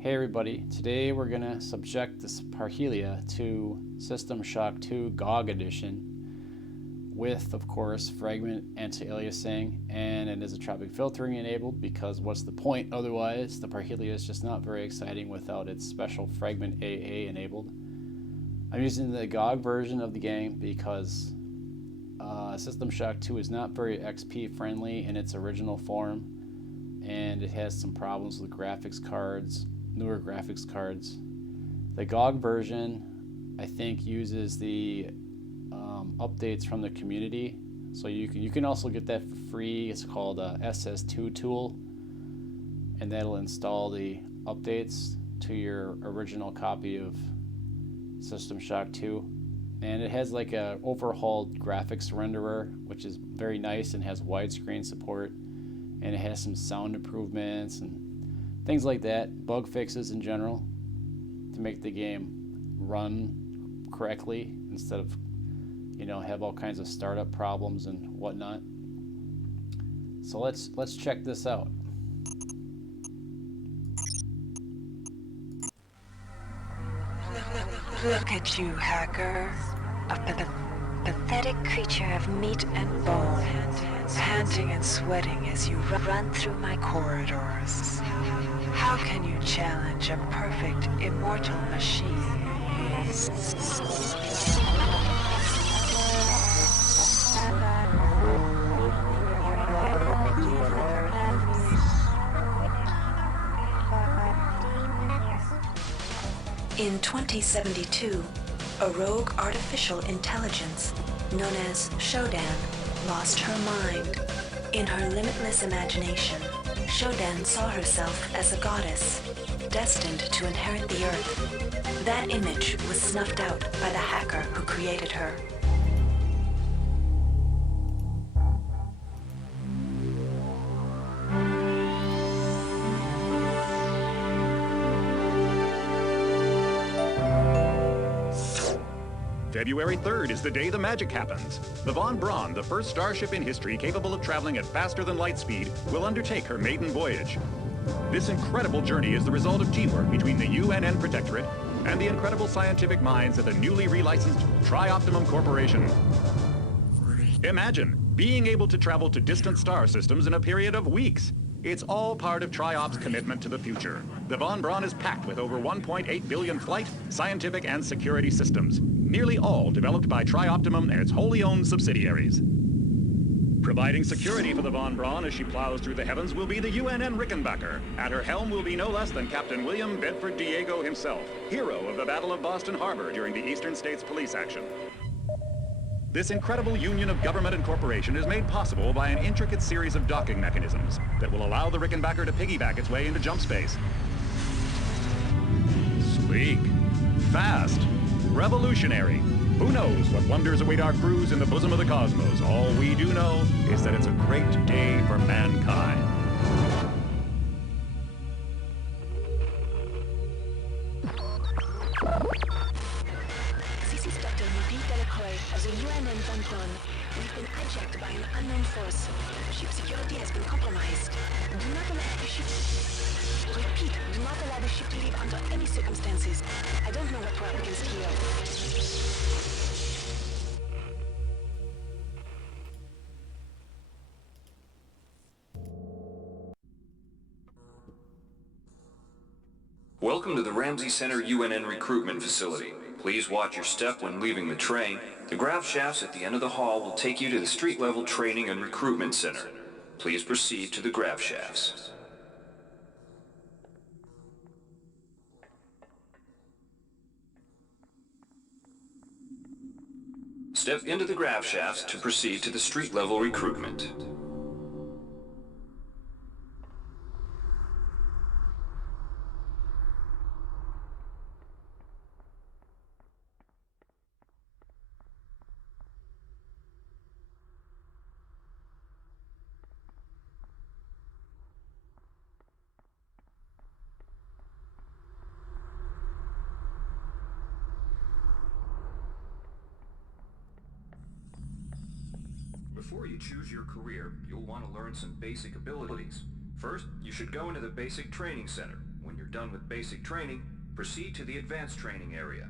Hey everybody, today we're going to subject this Parhelia to System Shock 2 GOG edition with, of course, fragment anti-aliasing and anisotropic filtering enabled, because what's the point otherwise? The Parhelia is just not very exciting without its special fragment AA enabled. I'm using the GOG version of the game because System Shock 2 is not very XP friendly in its original form, and it has some problems with graphics cards, newer graphics cards. The GOG version, I think, uses the updates from the community, so you can also get that for free. It's called a SS2 tool, and that'll install the updates to your original copy of System Shock 2. And it has like a overhauled graphics renderer, which is very nice and has widescreen support, and it has some sound improvements and things like that, bug fixes in general, to make the game run correctly instead of, have all kinds of startup problems and whatnot. So let's check this out. Look at you, hacker. A pathetic creature of meat and bone, panting and sweating as you run through my corridors. How can you challenge a perfect, immortal machine? In 2072, a rogue artificial intelligence known as Shodan lost her mind. In her limitless imagination, Shodan saw herself as a goddess, destined to inherit the earth. That image was snuffed out by the hacker who created her. February 3rd is the day the magic happens. The Von Braun, the first starship in history capable of traveling at faster than light speed, will undertake her maiden voyage. This incredible journey is the result of teamwork between the UNN Protectorate and the incredible scientific minds at the newly relicensed Tri-Optimum Corporation. Imagine being able to travel to distant star systems in a period of weeks. It's all part of Tri-Op's commitment to the future. The Von Braun is packed with over 1.8 billion flight, scientific, and security systems, nearly all developed by Tri-Optimum and its wholly owned subsidiaries. Providing security for the Von Braun as she plows through the heavens will be the UNN Rickenbacker. At her helm will be no less than Captain William Bedford Diego himself, hero of the Battle of Boston Harbor during the Eastern States Police action. This incredible union of government and corporation is made possible by an intricate series of docking mechanisms that will allow the Rickenbacker to piggyback its way into jump space. Sleek, fast, revolutionary. Who knows what wonders await our crews in the bosom of the cosmos? All we do know is that it's a great day for mankind. This is Dr. Louis Delacroix of the UNN Von Braun. We've been hijacked by an unknown force. Ship security has been compromised. Do not allow the ship... Repeat, do not allow the ship to leave under any circumstances. I don't know what we're up against here. Welcome to the Ramsey Center UNN recruitment facility. Please watch your step when leaving the train. The grav shafts at the end of the hall will take you to the street-level training and recruitment center. Please proceed to the grav shafts. Step into the grav shafts to proceed to the street-level recruitment. Before you choose your career, you'll want to learn some basic abilities. First, you should go into the basic training center. When you're done with basic training, proceed to the advanced training area.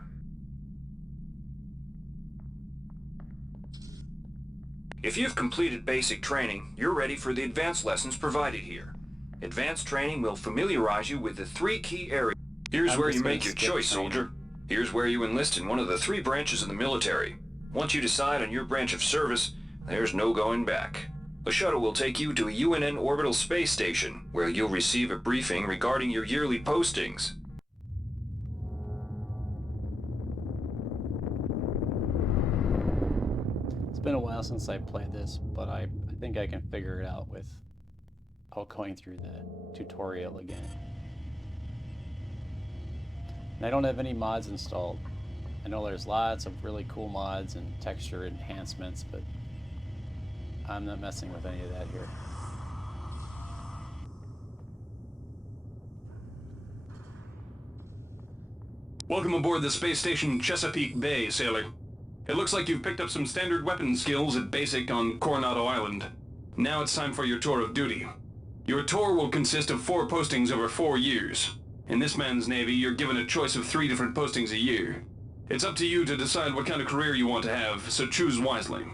If you've completed basic training, you're ready for the advanced lessons provided here. Advanced training will familiarize you with the 3 key areas. Here's where you make your choice, soldier. Here's where you enlist in one of the 3 branches of the military. Once you decide on your branch of service, there's no going back. The shuttle will take you to a UNN orbital space station, where you'll receive a briefing regarding your yearly postings. It's been a while since I played this, but I think I can figure it out without going through the tutorial again. And I don't have any mods installed. I know there's lots of really cool mods and texture enhancements, but I'm not messing with any of that here. Welcome aboard the space station Chesapeake Bay, sailor. It looks like you've picked up some standard weapon skills at basic on Coronado Island. Now it's time for your tour of duty. Your tour will consist of 4 postings over 4 years. In this man's Navy, you're given a choice of 3 different postings a year. It's up to you to decide what kind of career you want to have, so choose wisely.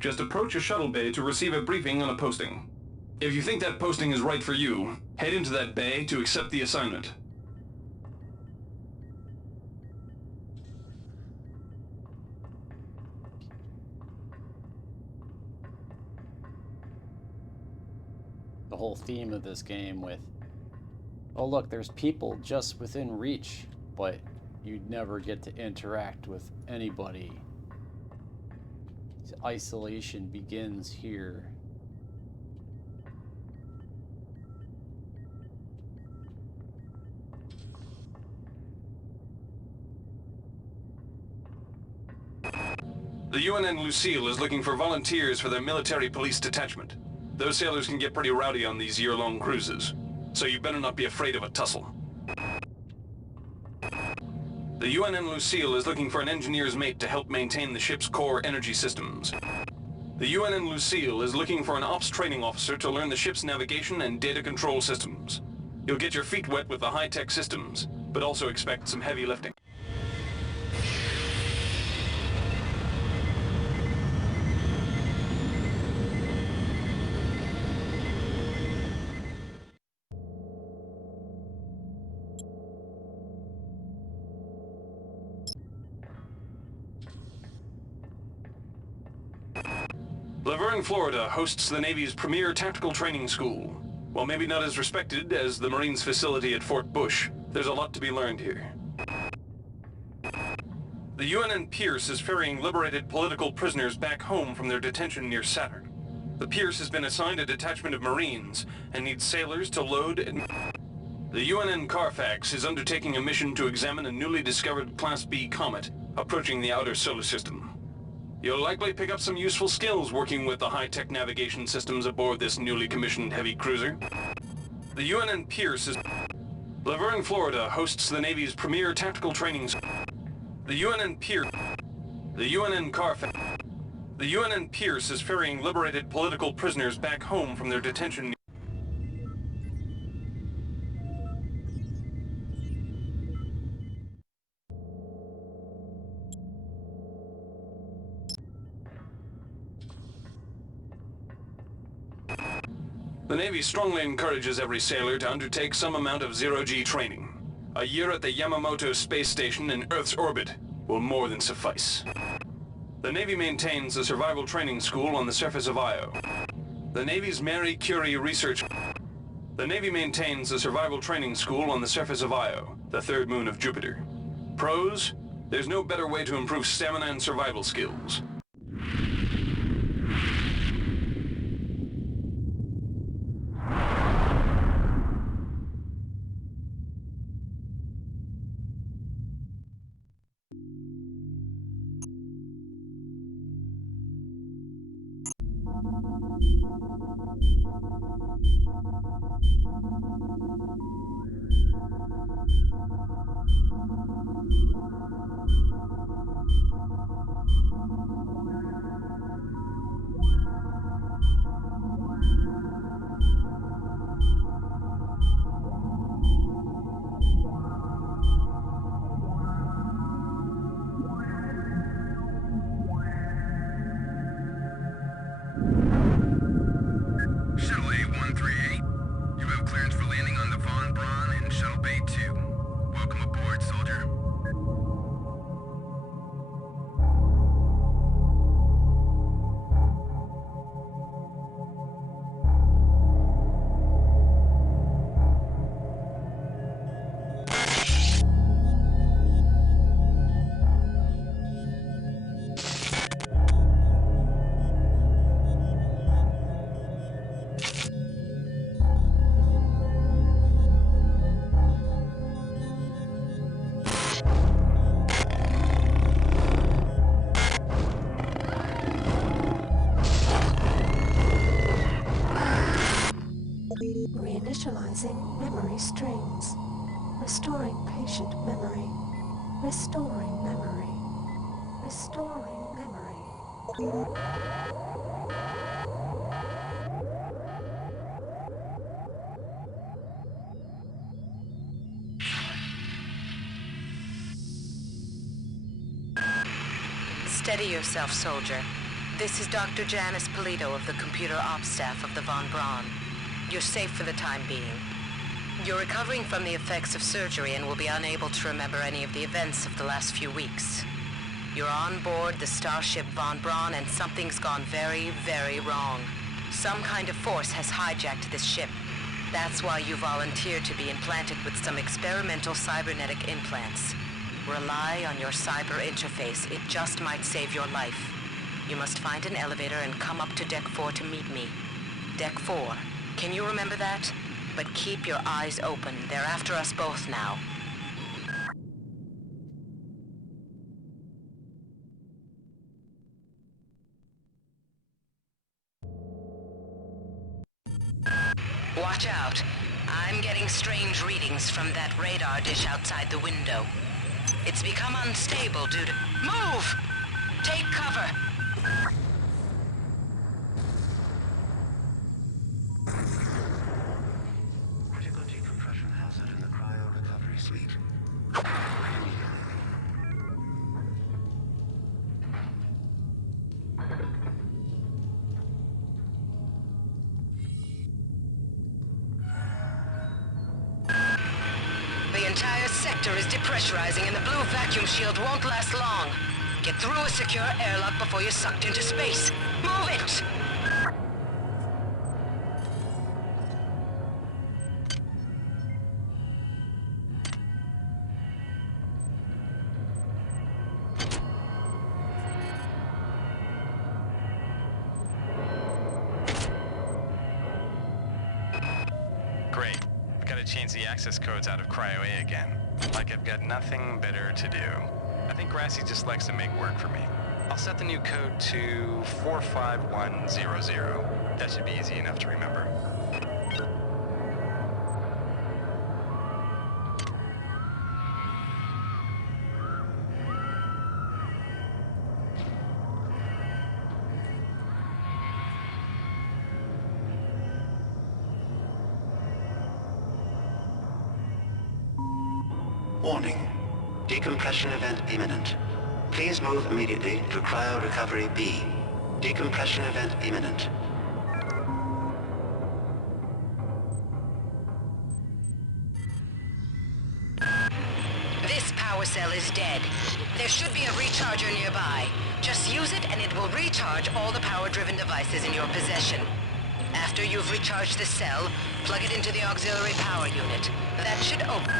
Just approach a shuttle bay to receive a briefing on a posting. If you think that posting is right for you, head into that bay to accept the assignment. The whole theme of this game with, oh look, there's people just within reach, but you'd never get to interact with anybody. Isolation begins here. The UNN Lucille is looking for volunteers for their military police detachment. Those sailors can get pretty rowdy on these year-long cruises, so you better not be afraid of a tussle. The UNN Lucille is looking for an engineer's mate to help maintain the ship's core energy systems. The UNN Lucille is looking for an ops training officer to learn the ship's navigation and data control systems. You'll get your feet wet with the high-tech systems, but also expect some heavy lifting. Laverne, Florida hosts the Navy's premier tactical training school. While maybe not as respected as the Marines facility at Fort Bush, there's a lot to be learned here. The UNN Pierce is ferrying liberated political prisoners back home from their detention near Saturn. The Pierce has been assigned a detachment of Marines and needs sailors to load and... The UNN Carfax is undertaking a mission to examine a newly discovered Class B comet approaching the outer solar system. You'll likely pick up some useful skills working with the high-tech navigation systems aboard this newly commissioned heavy cruiser. The UNN Pierce is... Laverne, Florida hosts the Navy's premier tactical training... The UNN Pierce... The UNN Carfax... The UNN Pierce is ferrying liberated political prisoners back home from their detention... The Navy strongly encourages every sailor to undertake some amount of zero-G training. A year at the Yamamoto space station in Earth's orbit will more than suffice. The Navy maintains a survival training school on the surface of Io. The Navy's Marie Curie research... The Navy maintains a survival training school on the surface of Io, the third moon of Jupiter. Pros? There's no better way to improve stamina and survival skills. frames. Restoring patient memory. Restoring memory. Restoring memory. Steady yourself, soldier. This is Dr. Janice Polito of the Computer Ops Staff of the Von Braun. You're safe for the time being. You're recovering from the effects of surgery and will be unable to remember any of the events of the last few weeks. You're on board the starship Von Braun and something's gone very, very wrong. Some kind of force has hijacked this ship. That's why you volunteered to be implanted with some experimental cybernetic implants. Rely on your cyber interface. It just might save your life. You must find an elevator and come up to Deck 4 to meet me. Deck 4. Can you remember that? But keep your eyes open. They're after us both now. Watch out. I'm getting strange readings from that radar dish outside the window. It's become unstable due to... Move! Take cover! Critical decompression hazard in the cryo recovery suite. The entire sector is depressurizing and the blue vacuum shield won't last long. Get through a secure airlock before you're sucked into space. Move it! Great. I've got to change the access codes out of Cryo A again. Like I've got nothing better to do. I think Grassy just likes to make work for me. I'll set the new code to 45100. That should be easy enough to remember. Warning. Decompression event imminent. Please move immediately to cryo recovery B. Decompression event imminent. This power cell is dead. There should be a recharger nearby. Just use it and it will recharge all the power-driven devices in your possession. After you've recharged the cell, plug it into the auxiliary power unit. That should open.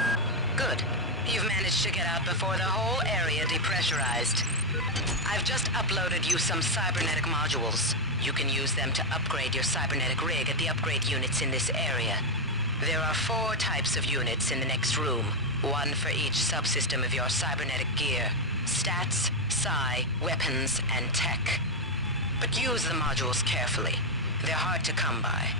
Good. You've managed to get out before the whole area depressurized. I've just uploaded you some cybernetic modules. You can use them to upgrade your cybernetic rig at the upgrade units in this area. There are 4 types of units in the next room. 1 for each subsystem of your cybernetic gear. Stats, psi, weapons, and tech. But use the modules carefully. They're hard to come by.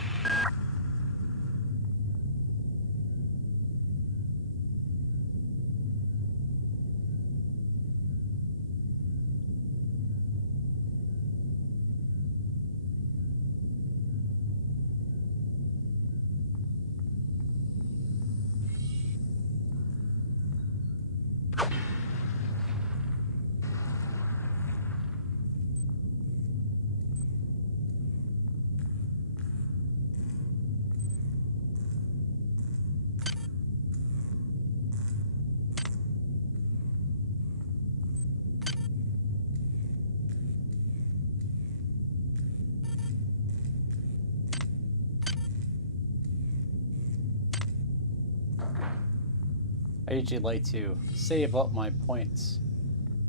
I usually like to save up my points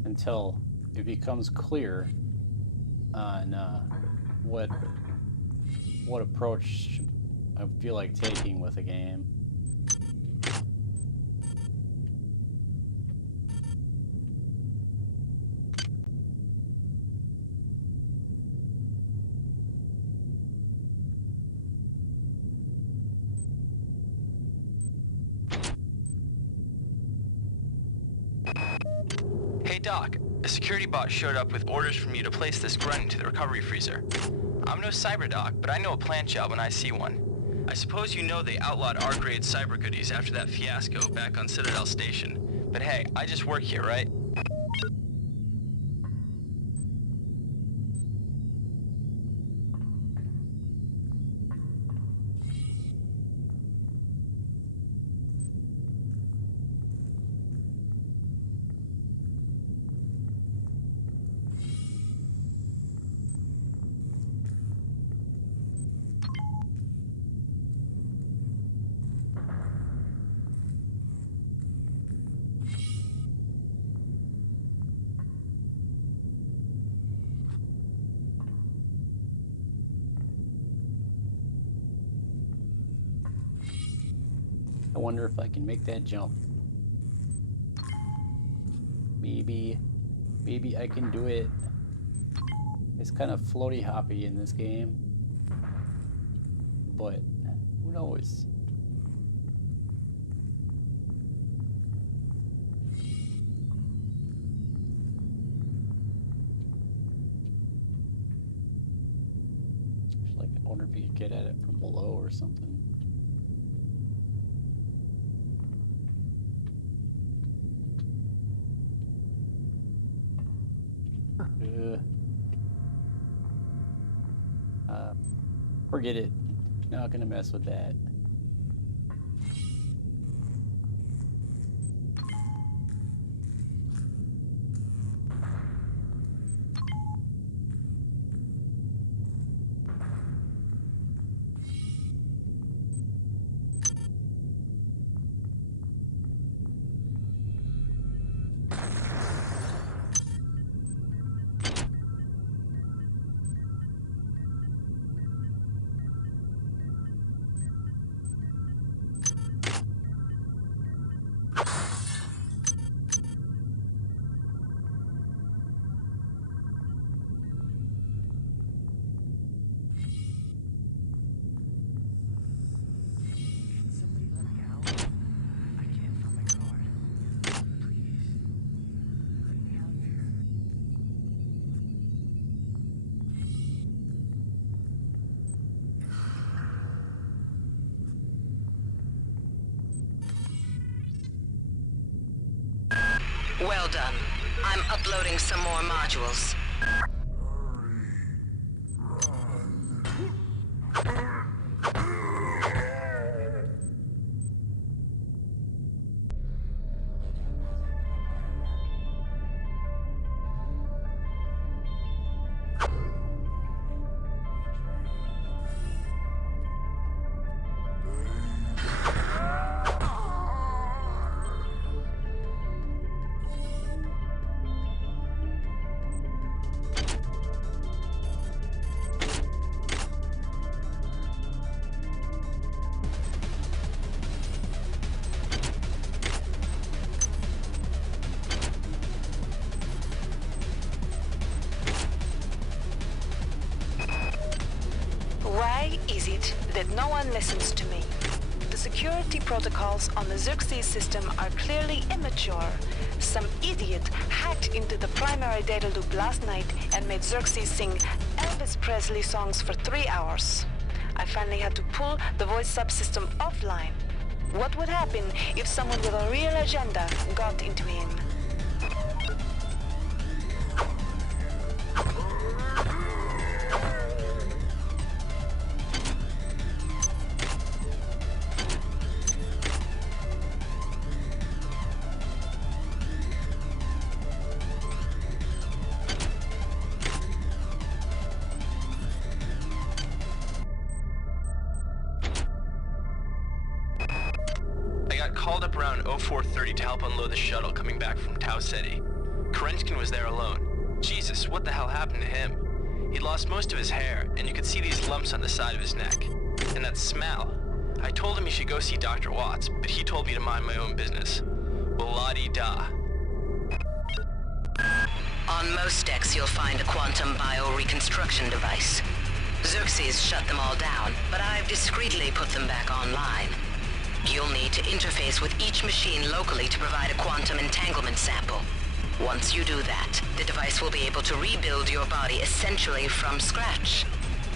until it becomes clear on what approach I feel like taking with a game. Doc. A security bot showed up with orders from you to place this grunt into the recovery freezer. I'm no cyber doc, but I know a plant job when I see one. I suppose you know they outlawed R-grade cyber goodies after that fiasco back on Citadel Station. But hey, I just work here, right? I wonder if I can make that jump. Maybe I can do it. It's kind of floaty hoppy in this game, but who knows? Like, I wonder if you could get at it from below or something. Forget it. Not gonna mess with that. Well done. I'm uploading some more modules. Why is it that no one listens to me? The security protocols on the Xerxes system are clearly immature. Some idiot hacked into the primary data loop last night and made Xerxes sing Elvis Presley songs for 3 hours. I finally had to pull the voice subsystem offline. What would happen if someone with a real agenda got into him? Called up around 0430 to help unload the shuttle coming back from Tau Ceti. Kerenskin was there alone. Jesus, what the hell happened to him? He'd lost most of his hair, and you could see these lumps on the side of his neck. And that smell. I told him he should go see Dr. Watts, but he told me to mind my own business. Well, la-di-da. On most decks, you'll find a quantum bioreconstruction device. Xerxes shut them all down, but I've discreetly put them back online. You'll need to interface with each machine locally to provide a quantum entanglement sample. Once you do that, the device will be able to rebuild your body essentially from scratch.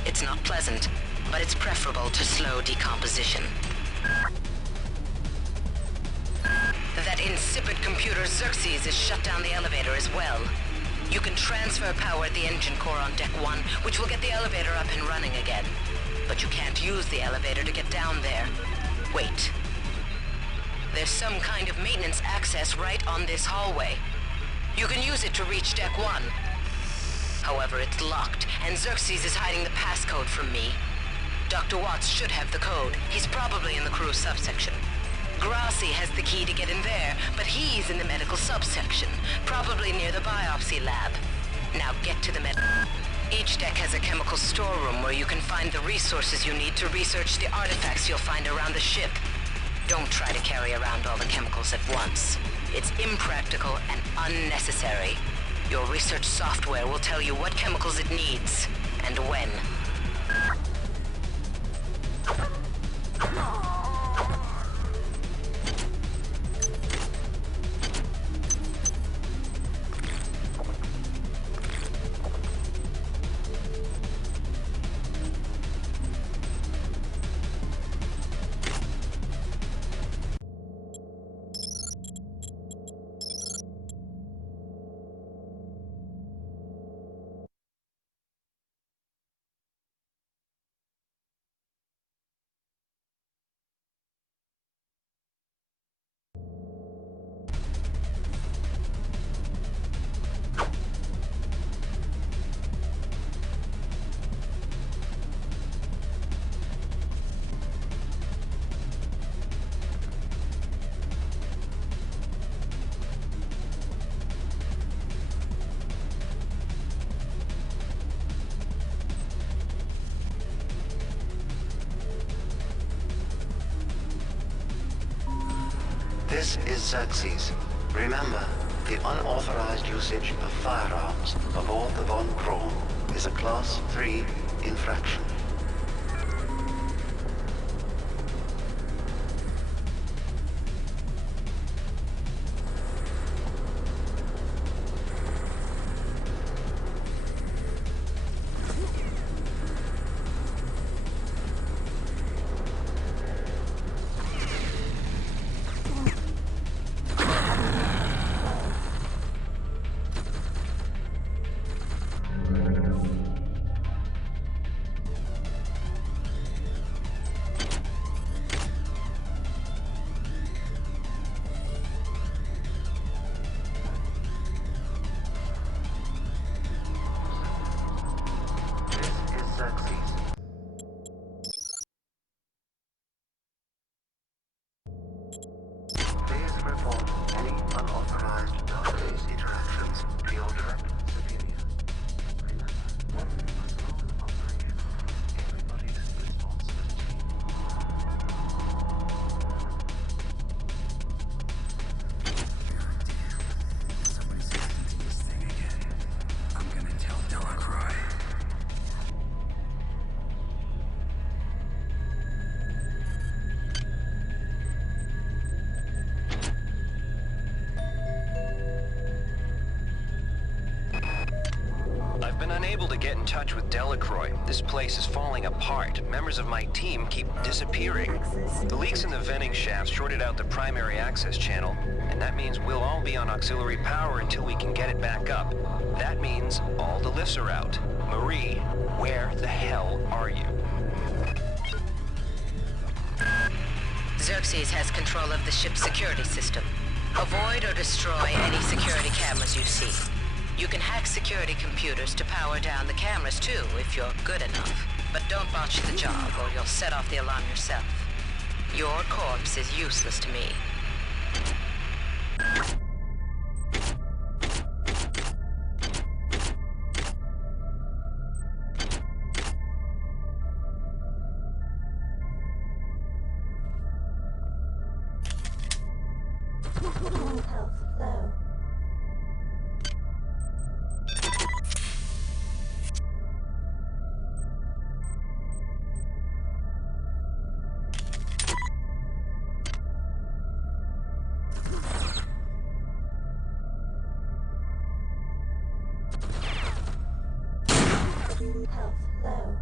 It's not pleasant, but it's preferable to slow decomposition. That insipid computer Xerxes has shut down the elevator as well. You can transfer power at the engine core on Deck 1, which will get the elevator up and running again. But you can't use the elevator to get down there. Wait. There's some kind of maintenance access right on this hallway. You can use it to reach Deck 1. However, it's locked, and Xerxes is hiding the passcode from me. Dr. Watts should have the code. He's probably in the crew subsection. Grassi has the key to get in there, but he's in the medical subsection, probably near the biopsy lab. Now get to the Each deck has a chemical storeroom where you can find the resources you need to research the artifacts you'll find around the ship. Don't try to carry around all the chemicals at once. It's impractical and unnecessary. Your research software will tell you what chemicals it needs, and when. This is Xerxes. Remember, the unauthorized usage of firearms aboard the Von Braun is a Class 3 infraction. Unable to get in touch with Delacroix. This place is falling apart. Members of my team keep disappearing. The leaks in the venting shaft shorted out the primary access channel, and that means we'll all be on auxiliary power until we can get it back up. That means all the lifts are out. Marie, where the hell are you? Xerxes has control of the ship's security system. Avoid or destroy any security cameras you see. You can hack security computers to power down the cameras too, if you're good enough. But don't botch the job, or you'll set off the alarm yourself. Your corpse is useless to me. Health low. Health low.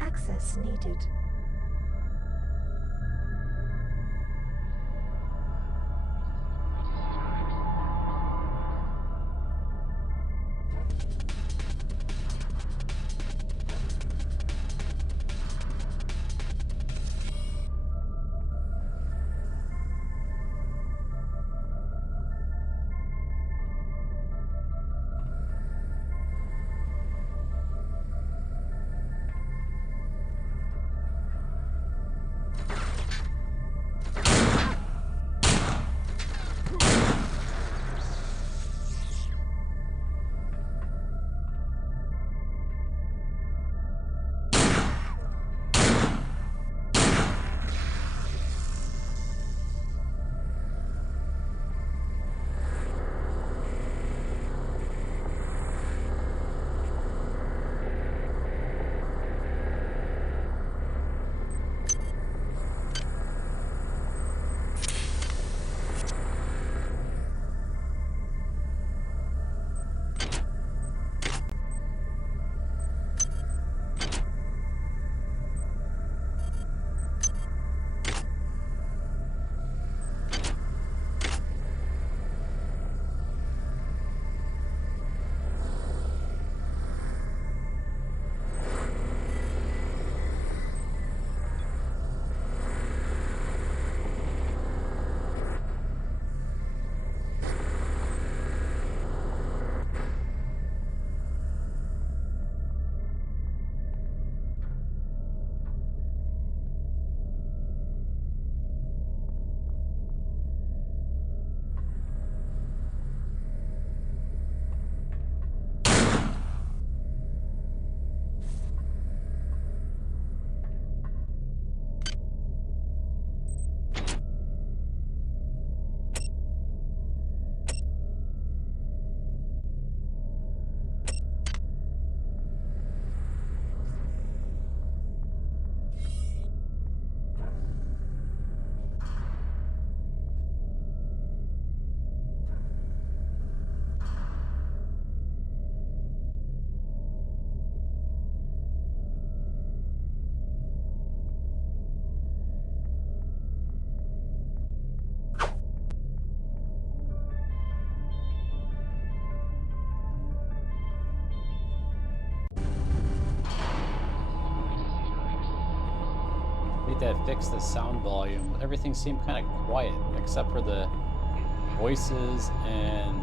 Access needed. That fixed the sound volume. Everything seemed kind of quiet except for the voices and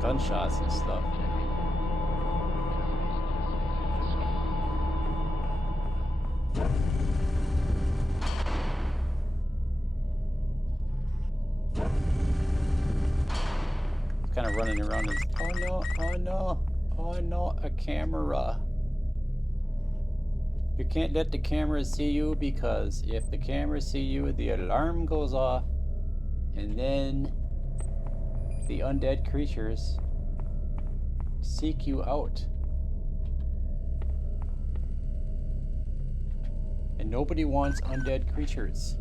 gunshots and stuff. It's kind of running around and oh no, oh no, oh no, a camera. You can't let the cameras see you, because if the cameras see you, the alarm goes off, and then the undead creatures seek you out. And nobody wants undead creatures.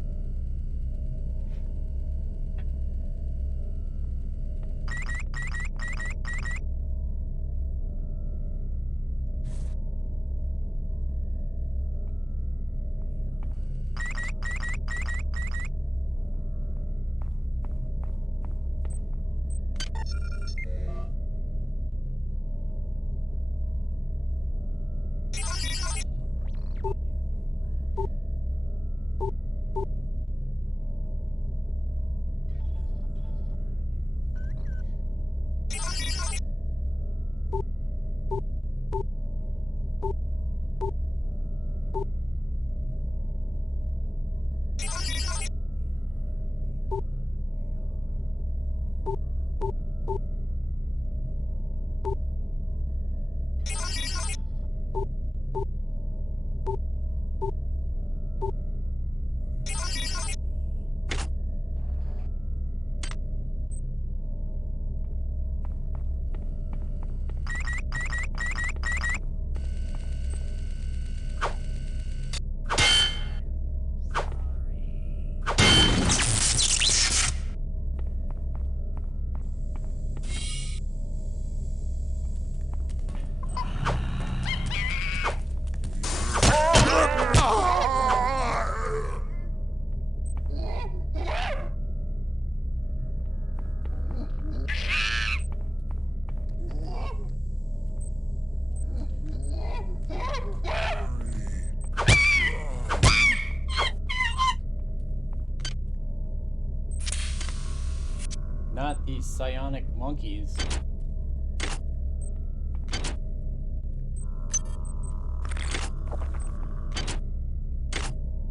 These psionic monkeys.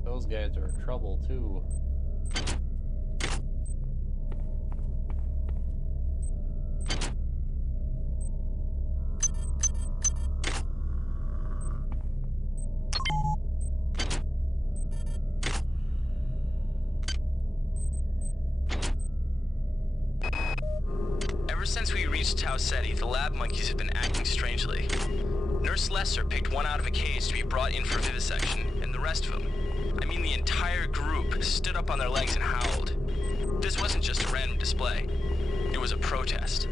Those guys are trouble too. Ever since we reached Tau Ceti, the lab monkeys have been acting strangely. Nurse Lesser picked one out of a cage to be brought in for vivisection, and the rest of them, I mean the entire group, stood up on their legs and howled. This wasn't just a random display. It was a protest.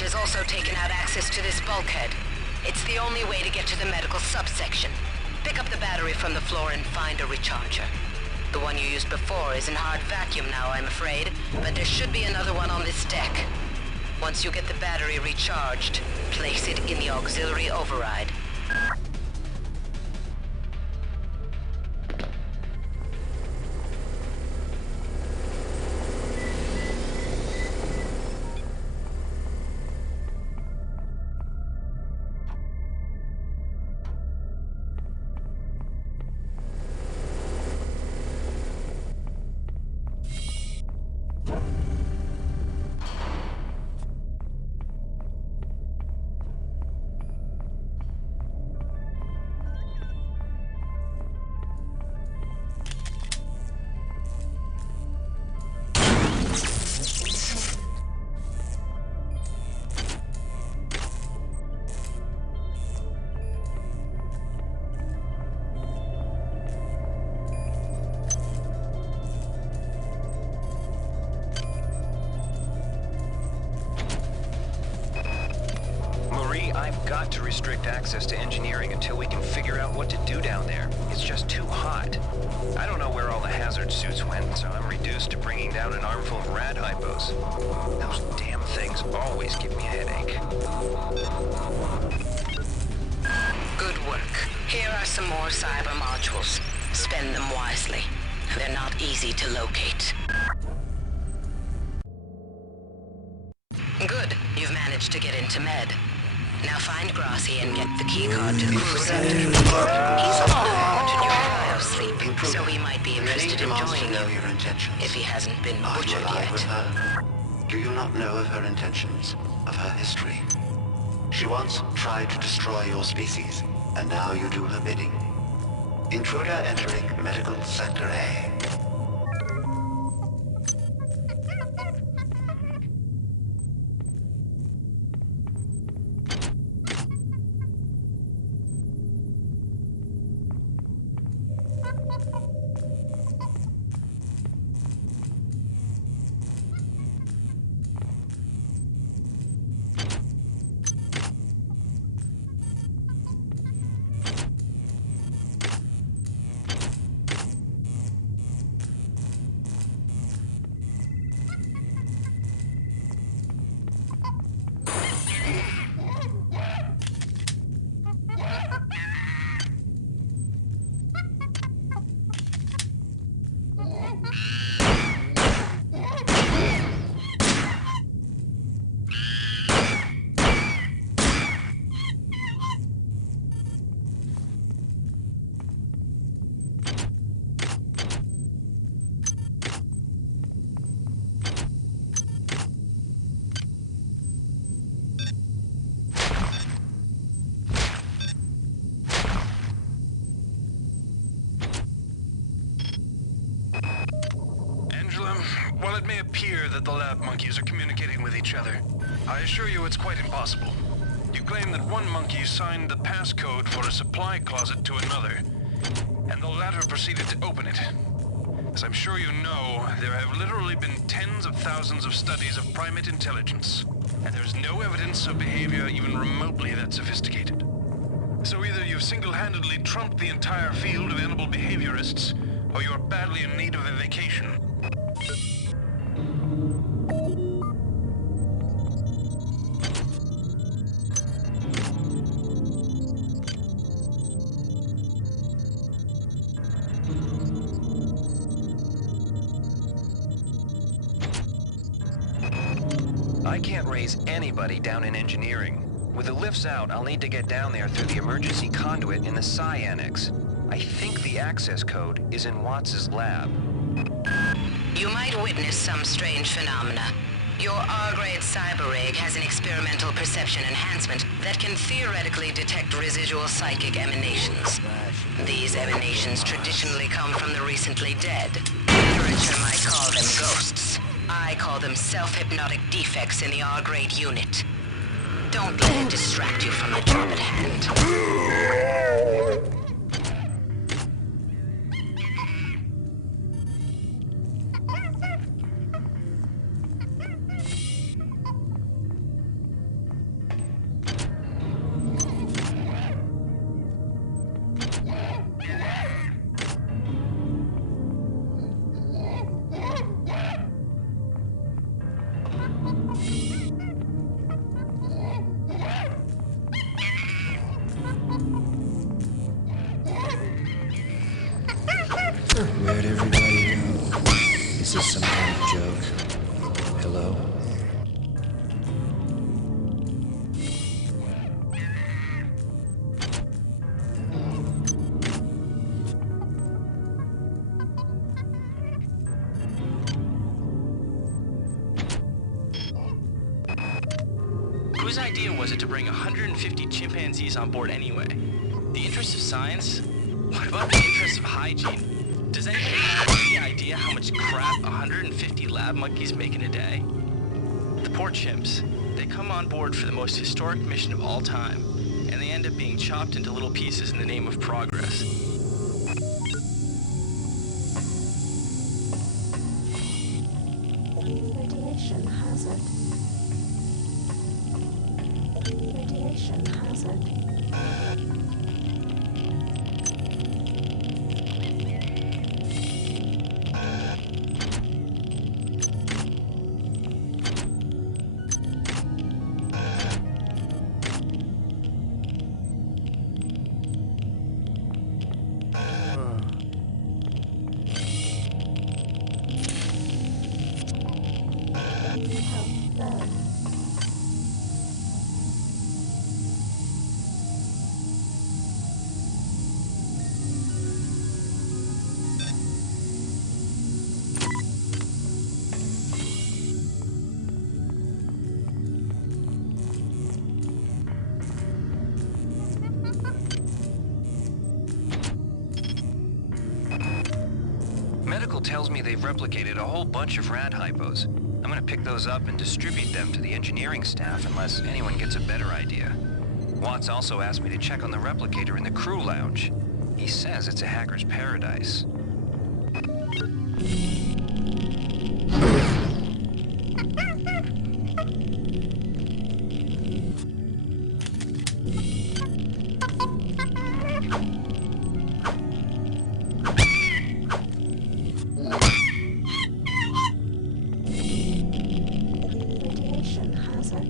Has also taken out access to this bulkhead. It's the only way to get to the medical subsection. Pick up the battery from the floor and find a recharger. The one you used before is in hard vacuum now, I'm afraid, but there should be another one on this deck. Once you get the battery recharged, place it in the auxiliary override. I've got to restrict access to engineering until we can figure out what to do down there. It's just too hot. I don't know where all the hazard suits went, so I'm reduced to bringing down an armful of rad hypos. Those damn things always give me a headache. Good work. Here are some more cyber modules. Spend them wisely. They're not easy to locate. Good. You've managed to get into Med. Now find Grassi and get the keycard to the crew center. He's on the phone to your cryosleep, so he might be interested in joining you, if he hasn't been butchered yet. With her? Do you not know of her intentions, of her history? She once tried to destroy your species, and now you do her bidding. Intruder entering Medical Sector A. While it may appear that the lab monkeys are communicating with each other, I assure you it's quite impossible. You claim that one monkey signed the passcode for a supply closet to another, and the latter proceeded to open it. As I'm sure you know, there have literally been tens of thousands of studies of primate intelligence, and there's no evidence of behavior even remotely that sophisticated. So either you've single-handedly trumped the entire field of animal behaviorists, or you're badly in need of a vacation. I can't raise anybody down in engineering. With the lifts out, I'll need to get down there through the emergency conduit in the Psi Annex. I think the access code is in Watts' lab. You might witness some strange phenomena. Your R-grade cyber rig has an experimental perception enhancement that can theoretically detect residual psychic emanations. These emanations traditionally come from the recently dead. Literature might call them ghosts. I call them self-hypnotic defects in the R-grade unit. Don't let it distract you from the job at hand. Where'd everybody go? Is this some kind of joke? Hello? Whose idea was it to bring 150 chimpanzees on board anyway? The interest of science? What about the interest of hygiene? Does anyone have any idea how much crap 150 lab monkeys make in a day? The poor chimps. They come on board for the most historic mission of all time, and they end up being chopped into little pieces in the name of progress. Radiation hazard. Radiation hazard. Medical tells me they've replicated a whole bunch of rad hypos. I'm gonna pick those up and distribute them to the engineering staff unless anyone gets a better idea. Watts also asked me to check on the replicator in the crew lounge. He says it's a hacker's paradise. Radiation hazard.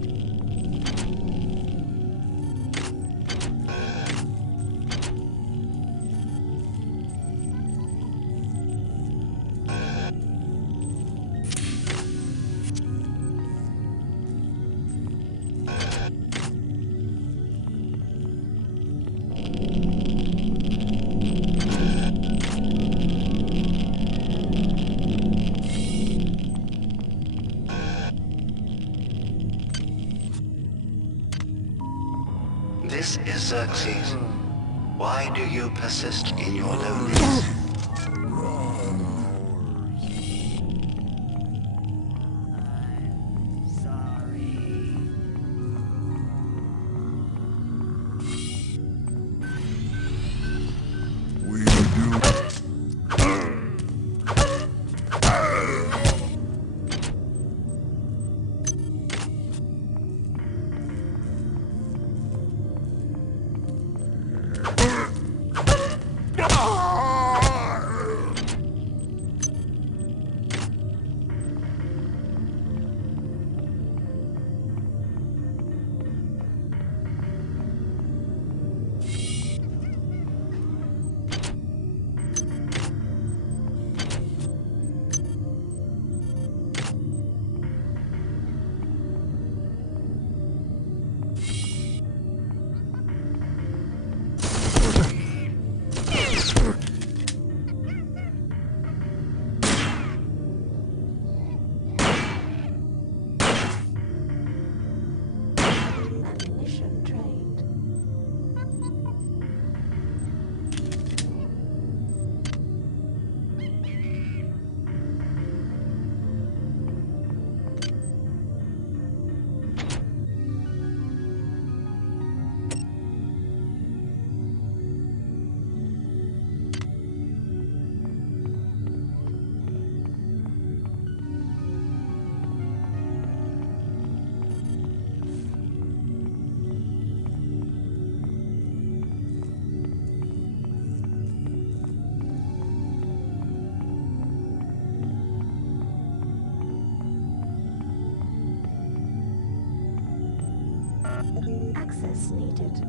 This is Xerxes. Why do you persist in your loneliness? Access needed.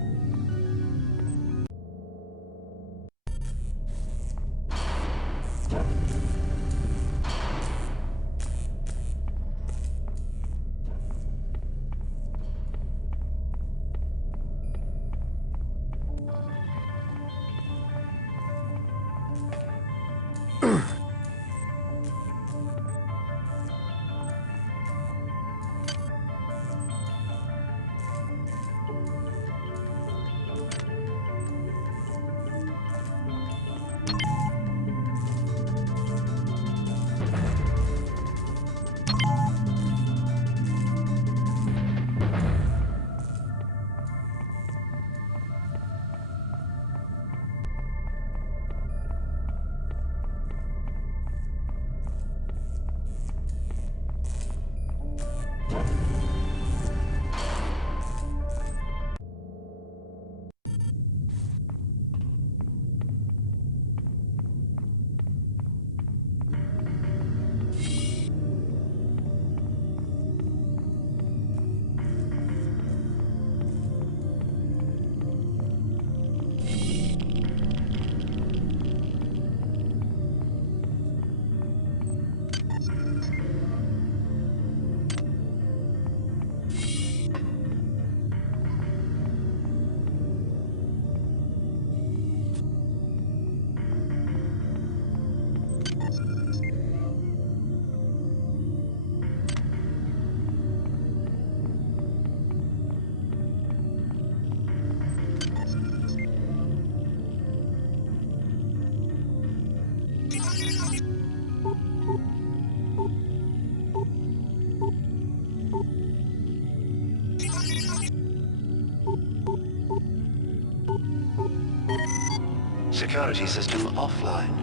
Security system offline.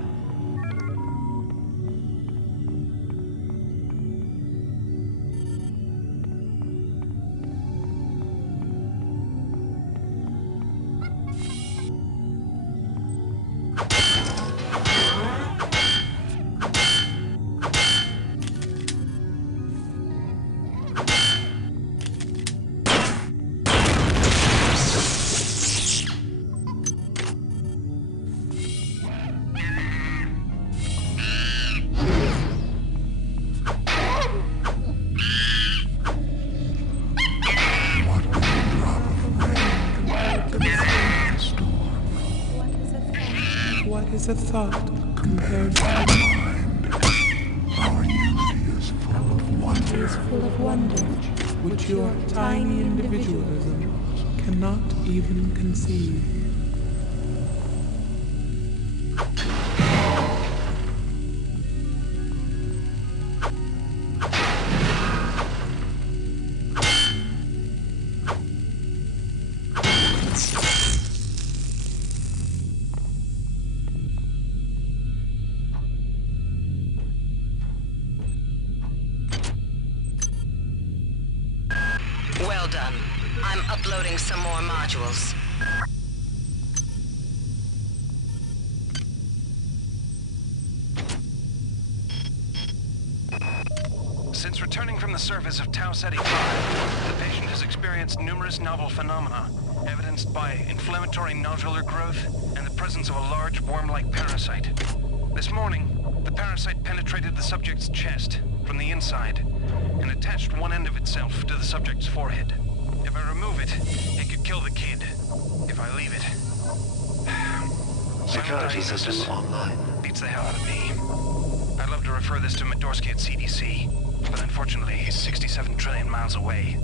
What is a thought compared to the mind? Our unity is full of wonder, which your tiny individualism cannot even conceive. Well done. I'm uploading some more modules. Since returning from the surface of Tau Ceti 5, the patient has experienced numerous novel phenomena, evidenced by inflammatory nodular growth and the presence of a large worm-like parasite. This morning, the parasite penetrated the subject's chest from the inside and attached one end of itself to the subject's forehead. If I remove it, it could kill the kid. If I leave it... Security system online. Beats the hell out of me. I'd love to refer this to Medorsky at CDC, but unfortunately he's 67 trillion miles away.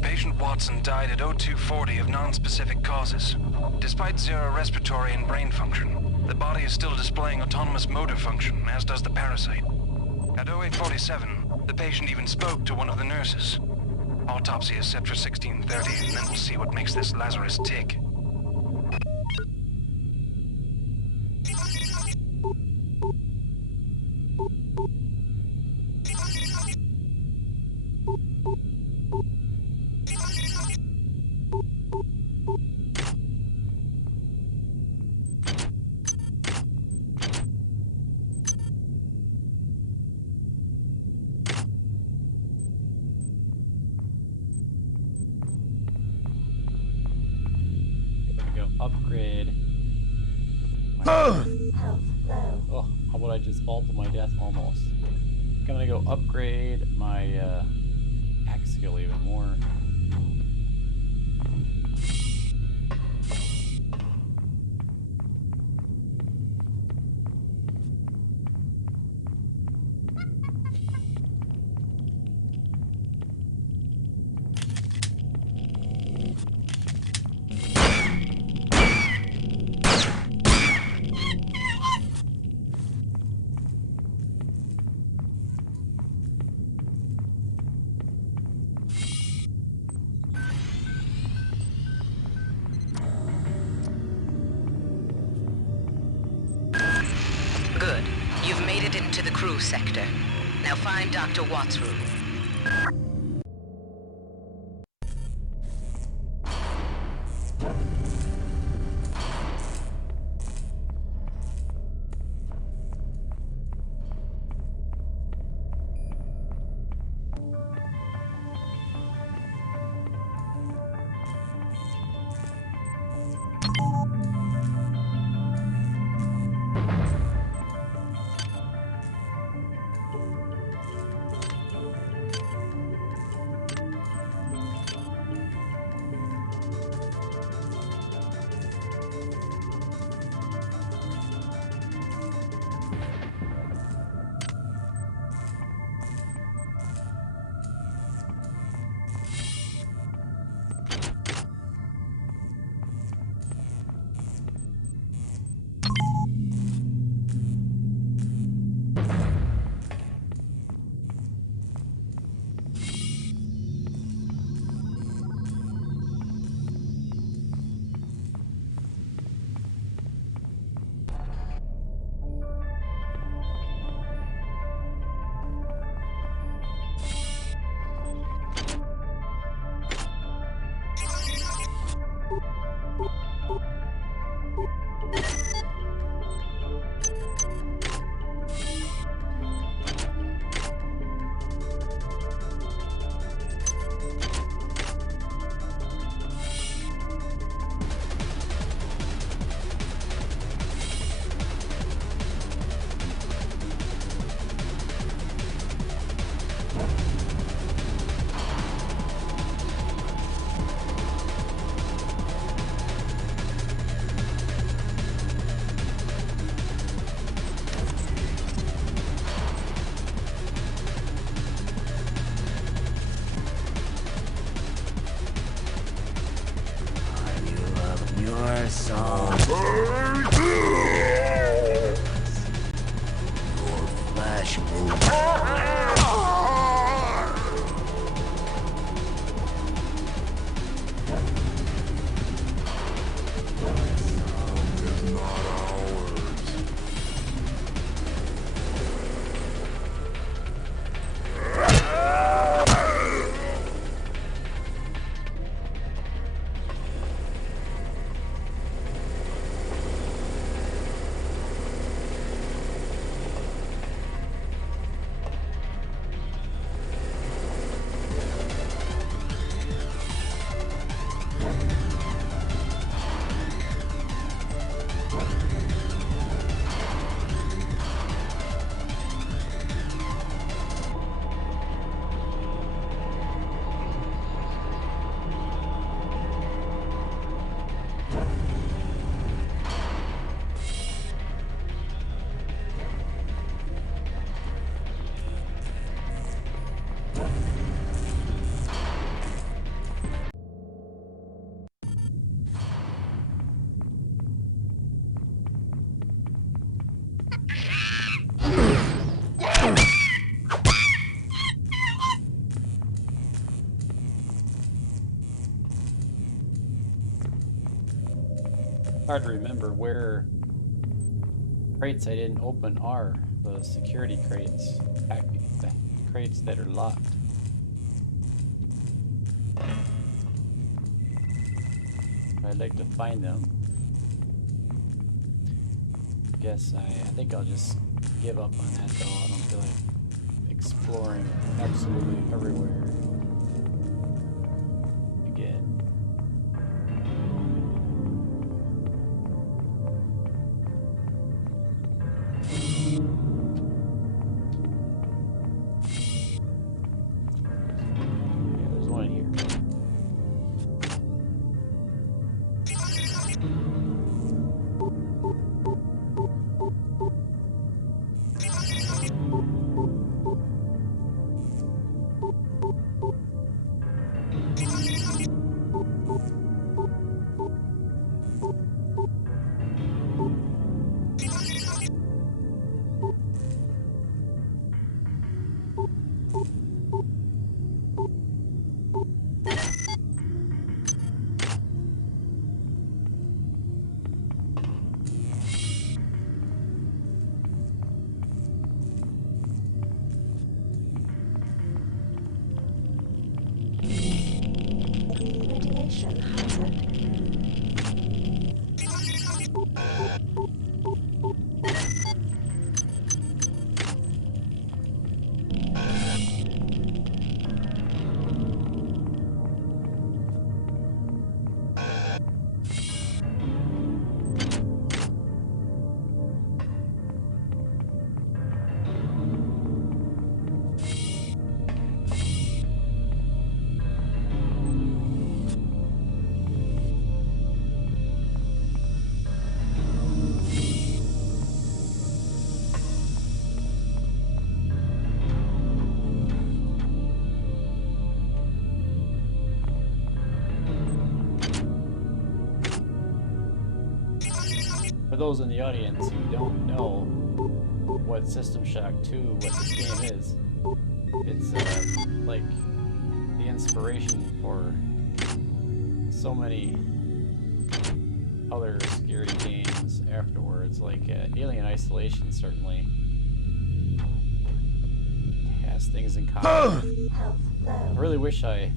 Patient Watson died at 0240 of non-specific causes. Despite zero respiratory and brain function, the body is still displaying autonomous motor function, as does the parasite. At 0847, the patient even spoke to one of the nurses. Autopsy is set for 1630, and then we'll see what makes this Lazarus tick. Health low. Oh, how about I just fall to my death almost? I'm gonna go upgrade my axe skill even more. Good. You've made it into the crew sector. Now find Dr. Watt's room. Hard to remember where crates I didn't open are the security crates, the crates that are locked. I'd like to find them. Guess I think I'll just give up on that though. I don't feel like exploring absolutely everywhere again. those in the audience who don't know what System Shock 2, what this game is, it's like the inspiration for so many other scary games afterwards, like Alien Isolation certainly has things in common. I really wish I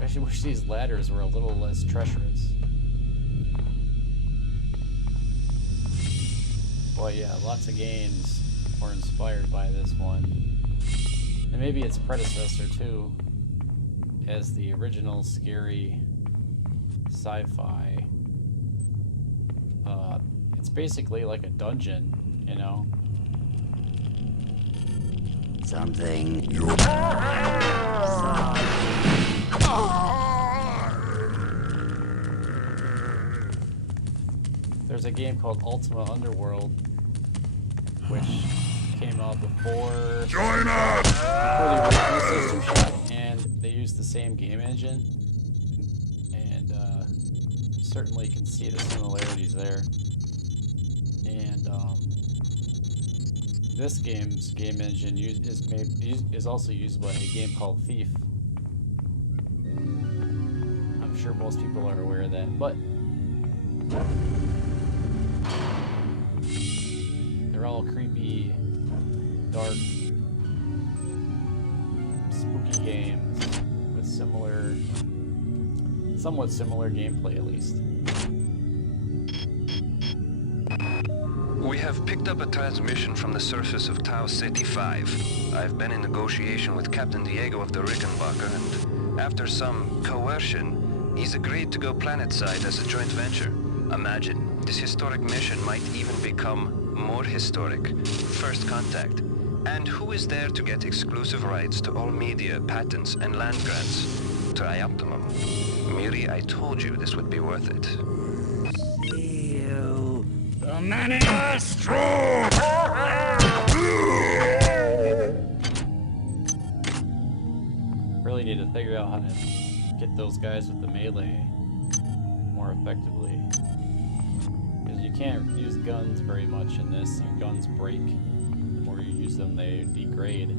wish these ladders were a little less treacherous. But yeah, lots of games were inspired by this one. And maybe its predecessor too, as the original scary sci-fi. It's basically like a dungeon, you know? Something. There's a game called Ultima Underworld, which came out before Join us! Before the original System Shock, and they used the same game engine, and certainly can see the similarities there. And this game's game engine is also used by a game called Thief. I'm sure most people are aware of that, but they're all creepy, dark, spooky games with somewhat similar gameplay at least. We have picked up a transmission from the surface of Tau Ceti 5. I've been in negotiation with Captain Diego of the Rickenbacker, and after some coercion, he's agreed to go planetside as a joint venture. Imagine, this historic mission might even become more historic. First contact. And who is there to get exclusive rights to all media, patents, and land grants? Trioptimum. Miri, I told you this would be worth it. You, the many are strong! Really need to figure out how to get those guys with the melee more effectively. Because you can't use guns very much in this. Your guns break. The more you use them, they degrade.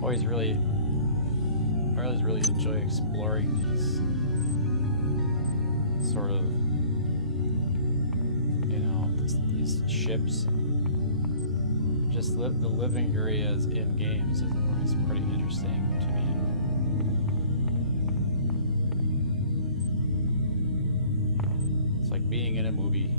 I always really enjoy exploring these sort of, you know, these ships. Just the living areas in games is always pretty interesting to me. It's like being in a movie.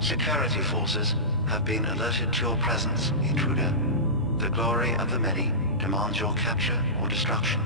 Security forces have been alerted to your presence, intruder. The glory of the many demands your capture or destruction.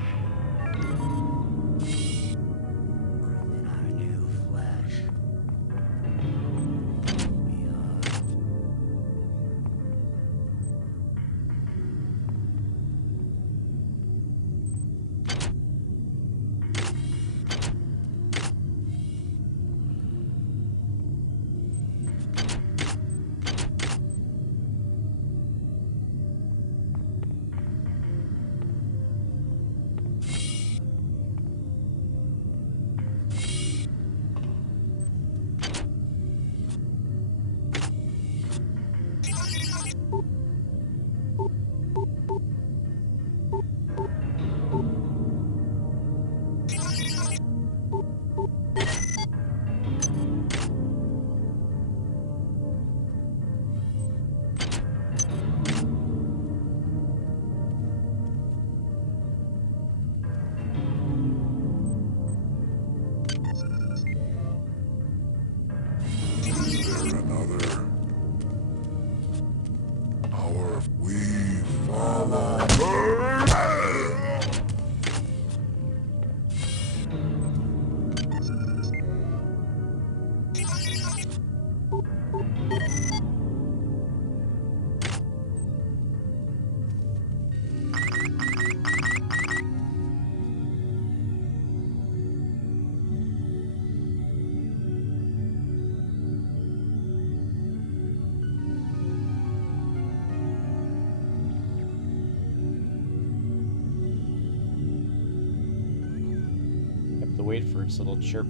Wait for its little chirp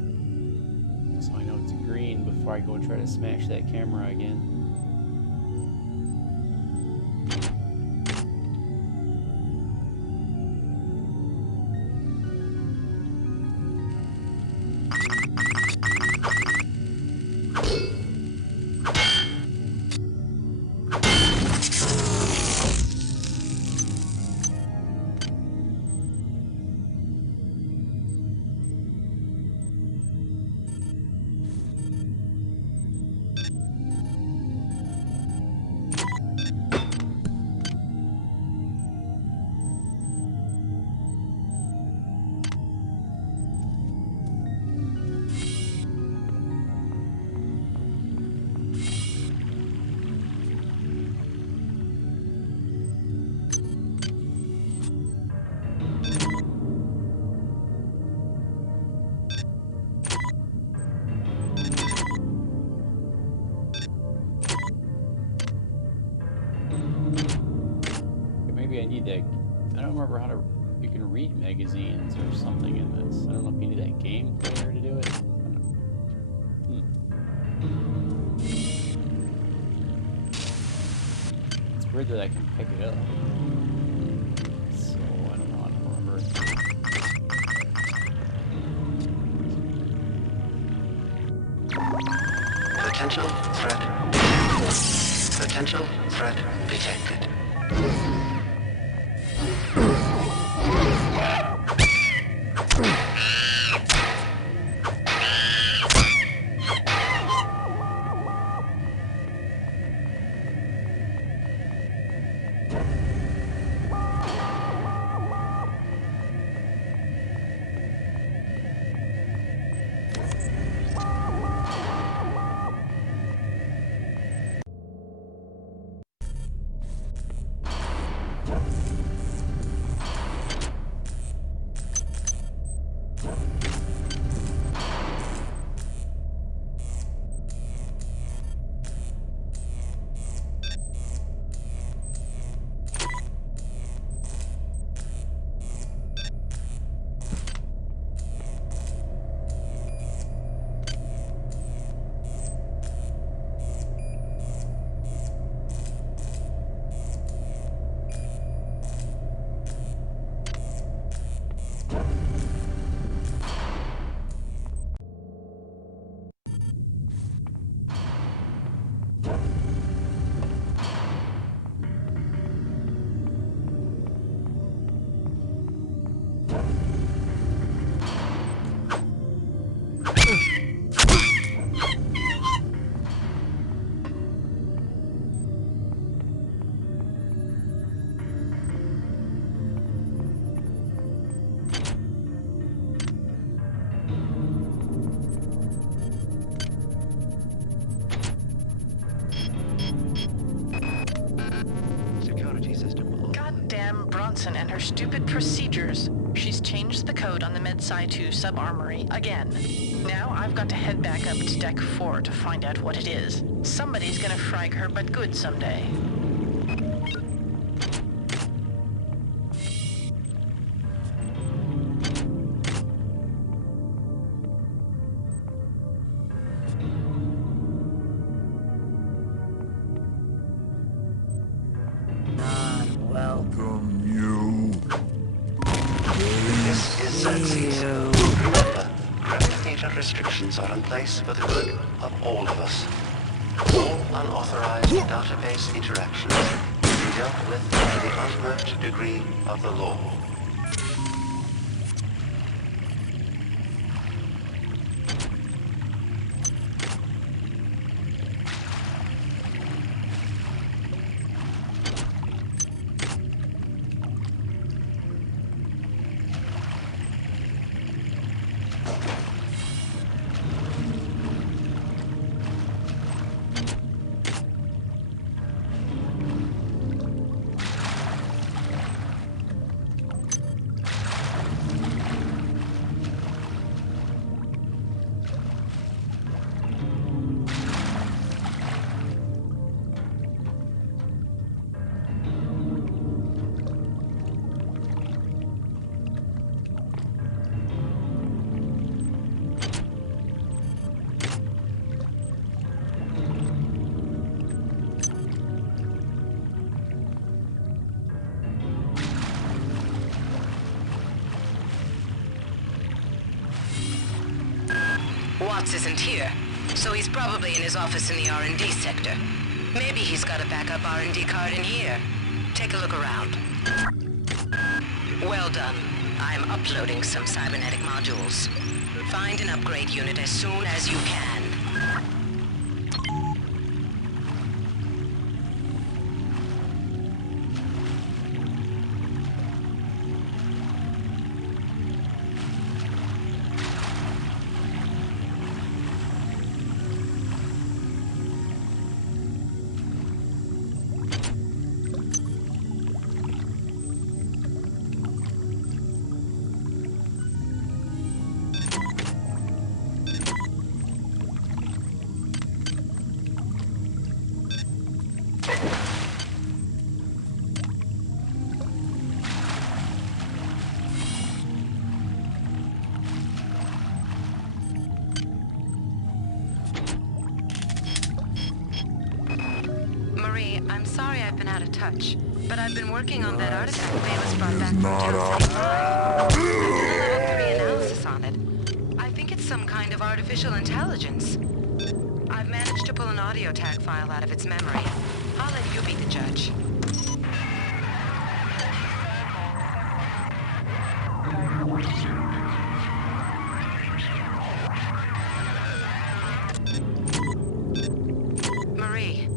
so I know it's green before I go and try to smash that camera again. Maybe I need that. I don't remember how to. You can read magazines or something in this. I don't know if you need that game player to do it. It's weird that I can pick it up. So I don't know. I don't remember. Potential threat. Potential threat detected. her stupid procedures. She's changed the code on the MSI 2 sub-armory again. Now I've got to head back up to Deck 4 to find out what it is. Somebody's gonna frag her but good someday. Welcome you. This is Xerxes. Remember, Grand Theater restrictions are in place for the good of all of us. All unauthorized database interactions will be dealt with to the utmost degree of the law. Watts isn't here, so he's probably in his office in the R&D sector. Maybe he's got a backup R&D card in here. Take a look around. Well done. I'm uploading some cybernetic modules. Find an upgrade unit as soon as you can. I'm sorry I've been out of touch, but I've been working on that artifact Bayless brought back from Town City 5. I did a level 3 analysis on it. I think it's some kind of artificial intelligence. I've managed to pull an audio tag file out of its memory. I'll let you be the judge. Marie,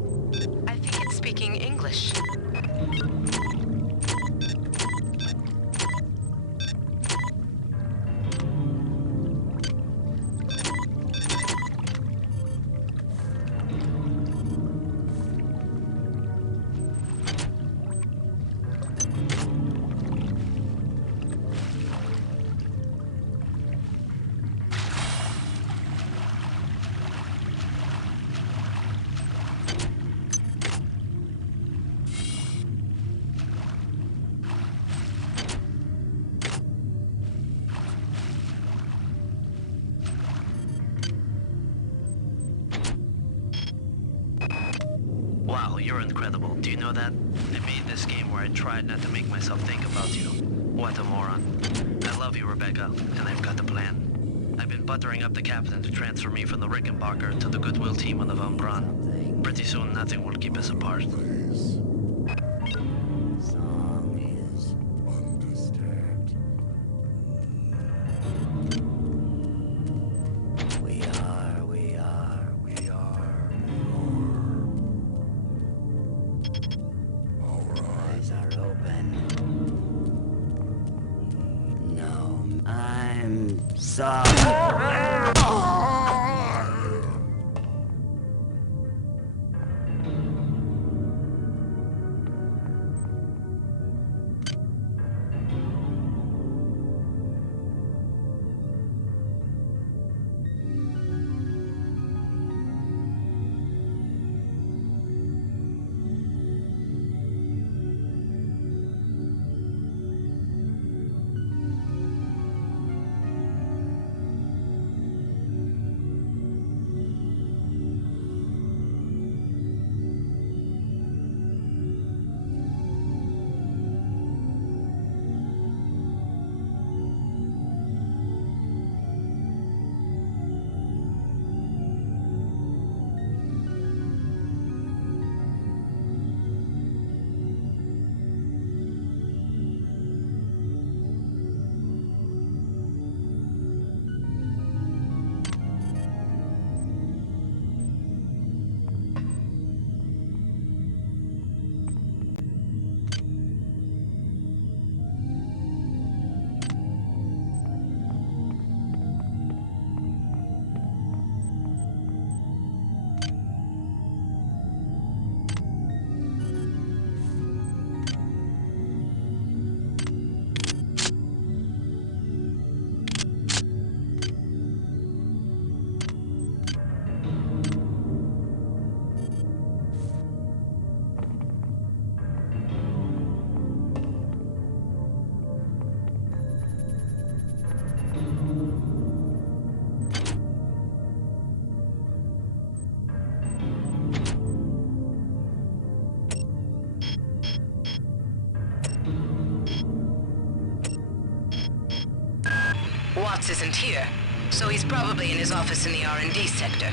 I think it's speaking English. Wow, you're incredible. Do you know that? I made this game where I tried not to make myself think about you. What a moron. I love you, Rebecca, and I've got a plan. I've been buttering up the captain to transfer me from the Rickenbacker to the Goodwill team on the Von Braun. Pretty soon, nothing will keep us apart. Watts isn't here, so he's probably in his office in the R&D sector.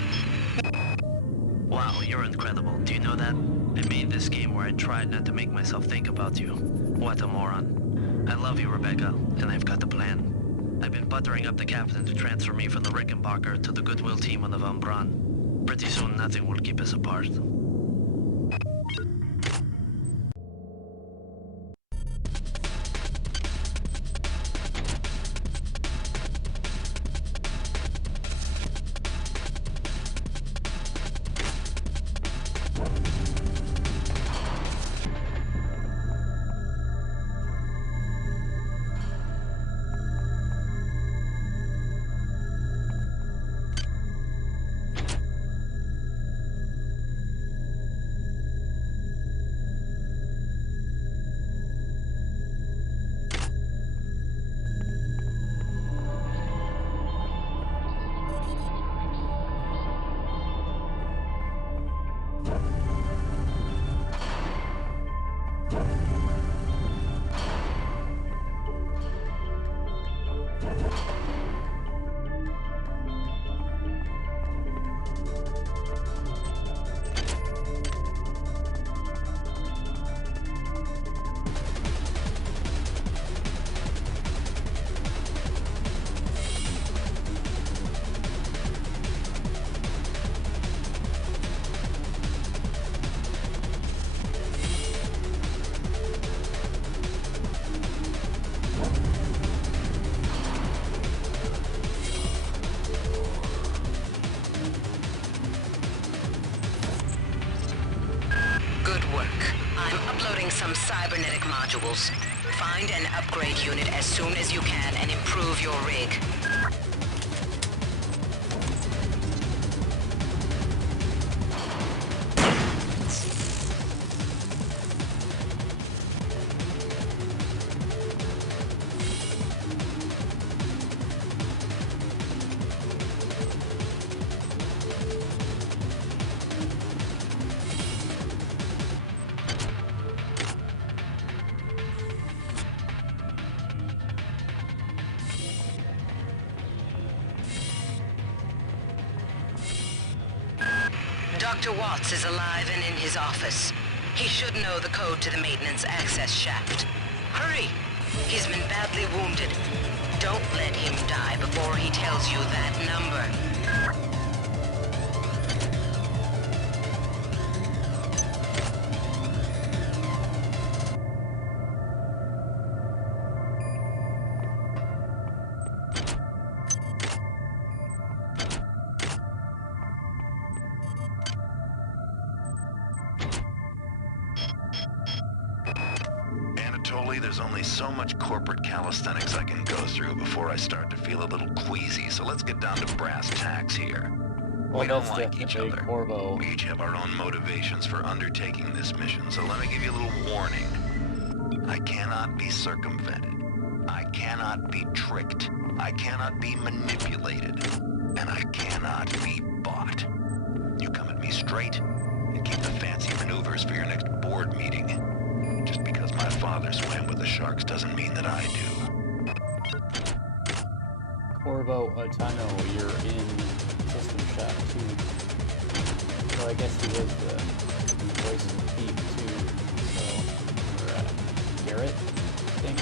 Wow, you're incredible. Do you know that? I made this game where I tried not to make myself think about you. What a moron. I love you, Rebecca, and I've got the plan. I've been buttering up the captain to transfer me from the Rickenbacker to the Goodwill team on the Von Braun. Pretty soon nothing will keep us apart. Some cybernetic modules. Find an upgrade unit as soon as you can and improve your rig. Dr. Watts is alive and in his office. He should know the code to the maintenance access shaft. Hurry! He's been badly wounded. Don't let him die before he tells you that number. There's only so much corporate calisthenics I can go through before I start to feel a little queasy, so let's get down to brass tacks here. Well, we don't like each other. Corvo. We each have our own motivations for undertaking this mission, so let me give you a little warning. I cannot be circumvented. I cannot be tricked. I cannot be manipulated. And I cannot be bought. You come at me straight, and keep the fancy maneuvers for your next board meeting. Just because my father swam with the sharks doesn't mean that I do. Corvo Altano, you're in System Shock 2. So I guess he was the voice of Pete too. So, or Garrett, I think.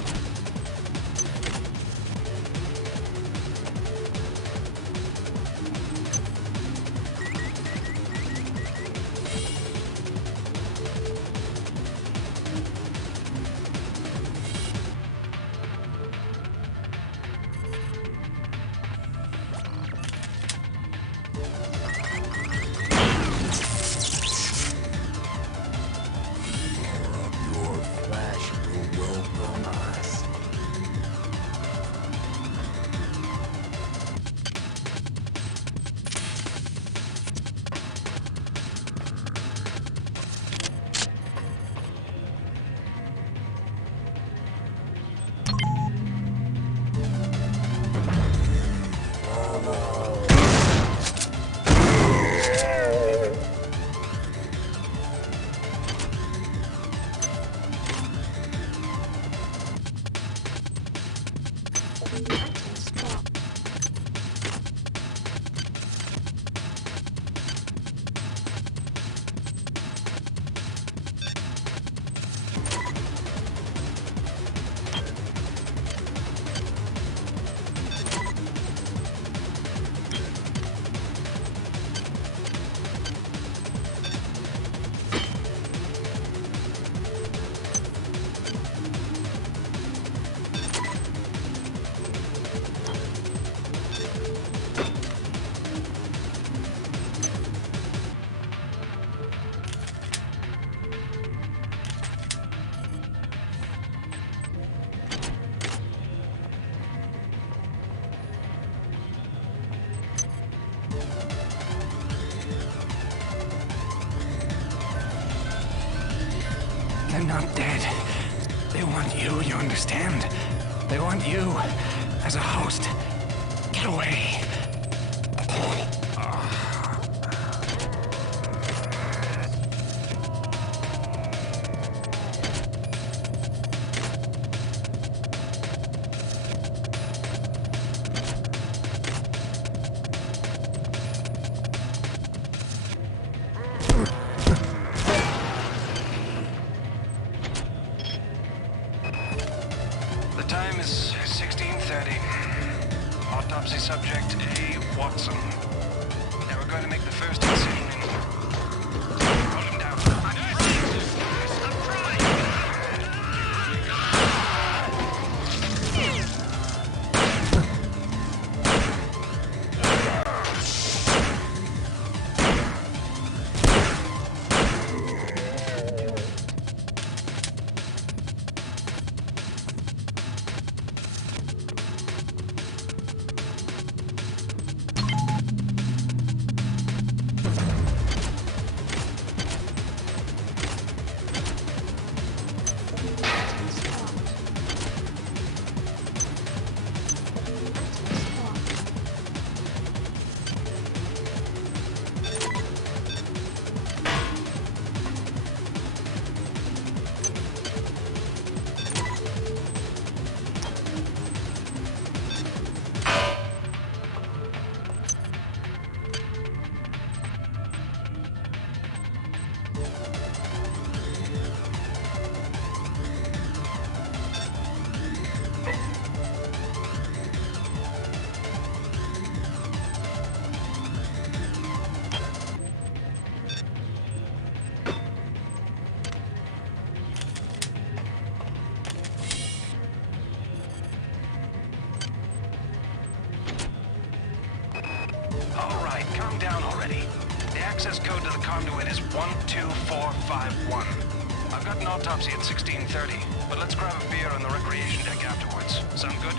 Flash will welcome us. not dead. They want you understand? They want you as a host. Get away. The time is 16:30. Autopsy subject A. Watson. Now we're going to make the first incision. Hold him down. Calm down already. The access code to the conduit is 12451. I've got an autopsy at 16:30, but let's grab a beer on the recreation deck afterwards. Sound good?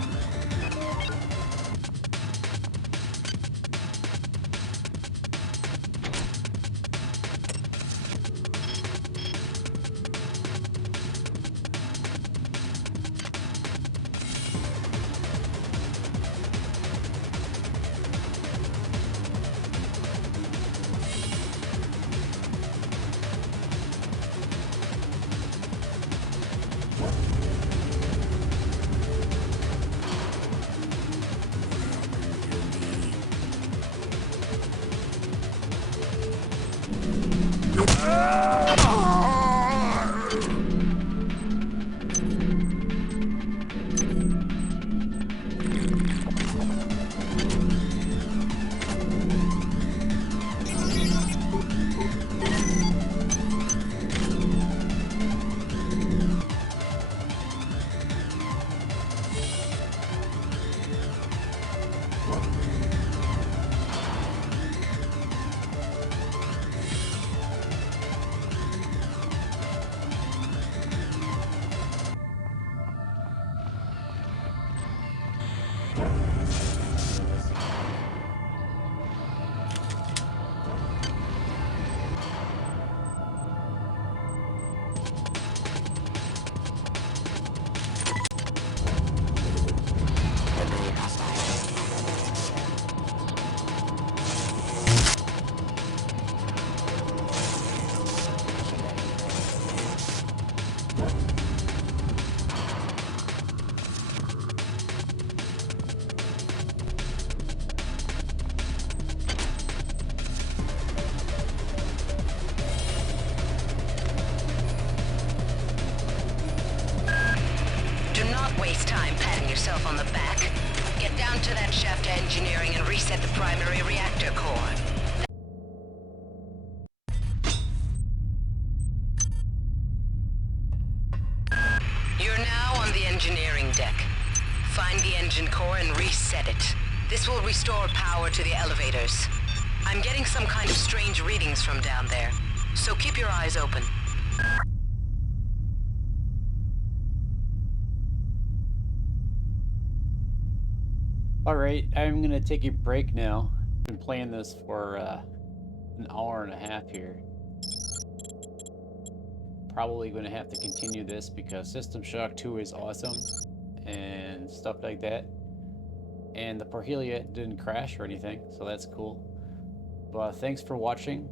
On the back. Get down to that shaft to engineering and reset the primary reactor core. You're now on the engineering deck. Find the engine core and reset it. This will restore power to the elevators. I'm getting some kind of strange readings from down there, so keep your eyes open. Alright, I'm gonna take a break now. I've been playing this for an hour and a half here. probably going to have to continue this because System Shock 2 is awesome and stuff like that. And the Parhelia didn't crash or anything, so that's cool. But thanks for watching.